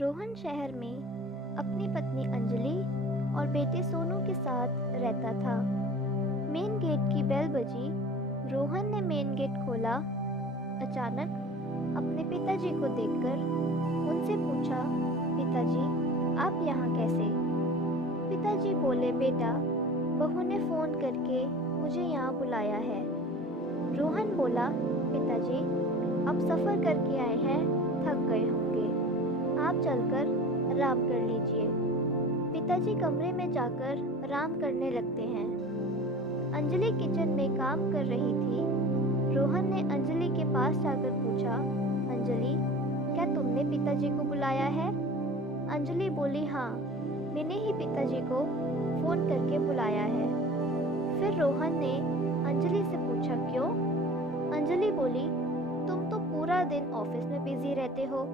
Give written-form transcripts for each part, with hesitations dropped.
रोहन शहर में अपनी पत्नी अंजलि और बेटे सोनू के साथ रहता था। मेन गेट की बेल बजी। रोहन ने मेन गेट खोला। अचानक अपने पिताजी को देखकर उनसे पूछा, पिताजी आप यहाँ कैसे? पिताजी बोले, बेटा बहू ने फ़ोन करके मुझे यहाँ बुलाया है। रोहन बोला, पिताजी अब सफ़र करके आए हैं, थक गए होंगे, आप चलकर आराम कर लीजिए। पिताजी कमरे में जाकर आराम करने लगते हैं। अंजलि किचन में काम कर रही थी। रोहन ने अंजलि के पास जाकर पूछा, अंजलि क्या तुमने पिताजी को बुलाया है? अंजलि बोली, हाँ मैंने ही पिताजी को फ़ोन करके बुलाया है। फिर रोहन ने अंजलि से पूछा, क्यों? अंजलि बोली, तुम तो पूरा दिन ऑफिस में बिजी रहते हो।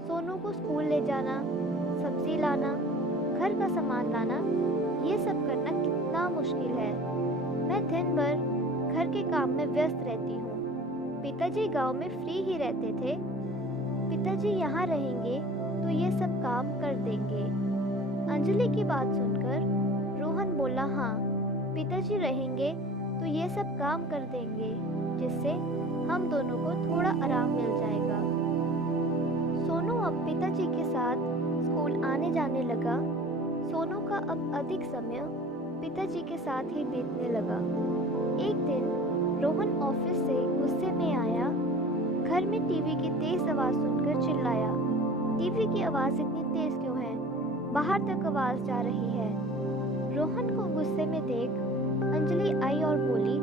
सोनू को स्कूल ले जाना, सब्जी लाना, घर का सामान लाना, ये सब करना कितना मुश्किल है। मैं दिन भर घर के काम में व्यस्त रहती हूँ। पिताजी गांव में फ्री ही रहते थे। पिताजी यहाँ रहेंगे तो ये सब काम कर देंगे। अंजलि की बात सुनकर रोहन बोला, हाँ पिताजी रहेंगे तो ये सब काम कर देंगे, जिससे हम दोनों को थोड़ा आराम मिल जाएगा। सोनू अब पिताजी के साथ स्कूल आने जाने लगा। सोनू का अब अधिक समय पिताजी के साथ ही बीतने लगा। एक दिन रोहन ऑफिस से गुस्से में आया। घर में टीवी की तेज आवाज़ सुनकर चिल्लाया, टीवी की आवाज़ इतनी तेज क्यों है? बाहर तक आवाज़ जा रही है। रोहन को गुस्से में देख अंजलि आई और बोली,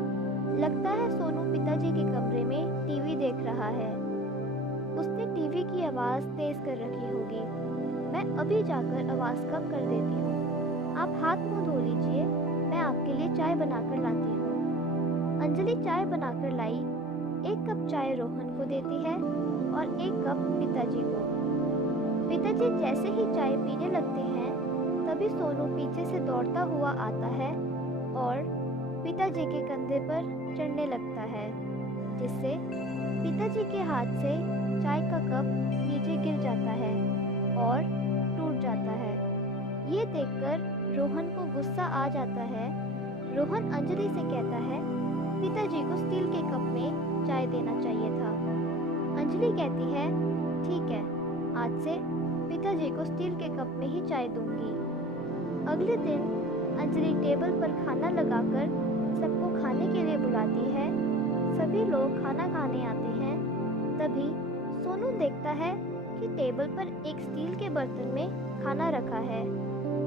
लगता है सोनू पिताजी के कमरे में टीवी देख रहा है। उसने टीवी की आवाज़ तेज कर रखी होगी। मैं अभी जाकर आवाज़ कम कर देती हूँ। आप हाथ मुंह धो लीजिए, मैं आपके लिए चाय बनाकर लाती हूँ। अंजलि चाय बनाकर लाई। एक कप चाय रोहन को देती है और एक कप पिताजी को। पिताजी जैसे ही चाय पीने लगते हैं, तभी सोनू पीछे से दौड़ता हुआ आता है और पिताजी के कंधे पर चढ़ने लगता है, जिससे पिताजी के हाथ से चाय का कप नीचे गिर जाता है और टूट जाता है। ये देखकर रोहन को गुस्सा आ जाता है। रोहन अंजलि से कहता है, पिताजी को स्टील के कप में चाय देना चाहिए था। अंजलि कहती है, ठीक है, आज से पिताजी को स्टील के कप में ही चाय दूंगी। अगले दिन अंजलि टेबल पर खाना लगाकर सबको खाने के लिए बुलाती है। सभी लोग खाना खाने आते हैं। तभी सोनू देखता है कि टेबल पर एक स्टील के बर्तन में खाना रखा है।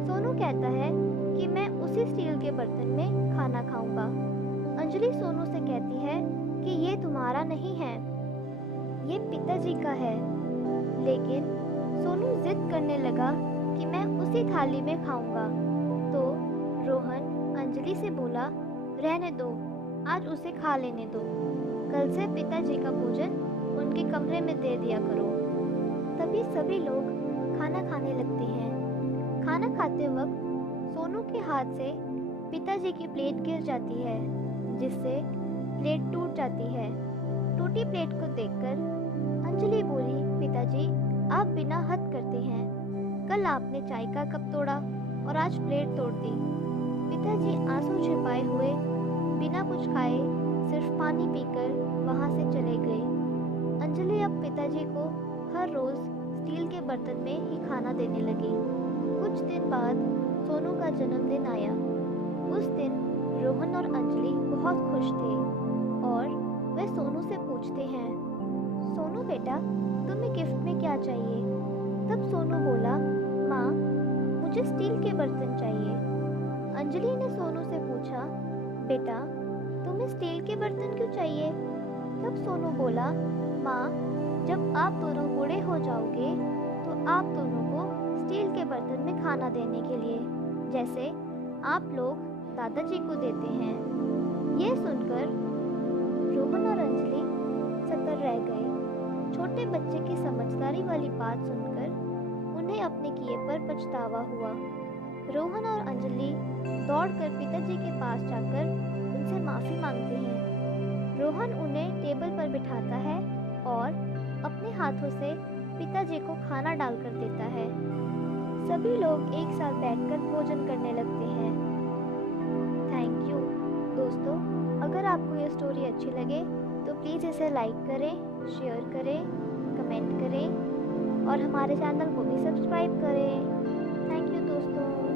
सोनू कहता है कि मैं उसी स्टील के बर्तन में खाना खाऊंगा। अंजलि सोनू से कहती है कि ये तुम्हारा नहीं है, ये पिताजी का है। लेकिन सोनू जिद करने लगा कि मैं उसी थाली में खाऊंगा। तो रोहन अंजलि से बोला, रहने दो, आज उसे खा लेने दो। कल से पिताजी का भोजन उनके कमरे में दे दिया करो। तभी सभी लोग खाना खाने लगते हैं। खाना खाते वक्त सोनू के हाथ से पिताजी की प्लेट गिर जाती है, जिससे प्लेट टूट जाती है। टूटी प्लेट को देखकर अंजलि बोली, पिताजी आप बिना हद करते हैं। कल आपने चाय का कप तोड़ा और आज प्लेट तोड़ दी। पिताजी आंसू छिपाए हुए बिना कुछ खाए सिर्फ पानी पीकर वहां से चले गए। अंजलि अब पिताजी को हर रोज स्टील के बर्तन में ही खाना देने लगी। कुछ दिन बाद सोनू का जन्मदिन आया। उस दिन रोहन और अंजलि बहुत खुश थे और वे सोनू से पूछते हैं, सोनू बेटा तुम्हें गिफ्ट में क्या चाहिए? तब सोनू बोला, माँ मुझे स्टील के बर्तन चाहिए। अंजलि ने सोनू से पूछा, बेटा तुम्हें स्टील के बर्तन क्यों चाहिए? तब सोनू बोला, माँ जब आप दोनों बूढ़े हो जाओगे तो आप दोनों को स्टील के बर्तन में खाना देने के लिए, जैसे आप लोग दादाजी को देते हैं। ये सुनकर रोहन और अंजलि सतर रह गए। छोटे बच्चे की समझदारी वाली बात सुनकर उन्हें अपने किए पर पछतावा हुआ। रोहन और अंजलि दौड़कर पिताजी के पास जाकर उनसे माफ़ी मांगते हैं। रोहन उन्हें टेबल पर बिठाता है और अपने हाथों से पिताजी को खाना डालकर देता है। सभी लोग एक साथ बैठकर भोजन करने लगते हैं। थैंक यू दोस्तों। अगर आपको ये स्टोरी अच्छी लगे तो प्लीज़ इसे लाइक करें, शेयर करें, कमेंट करें और हमारे चैनल को भी सब्सक्राइब करें। थैंक यू दोस्तों।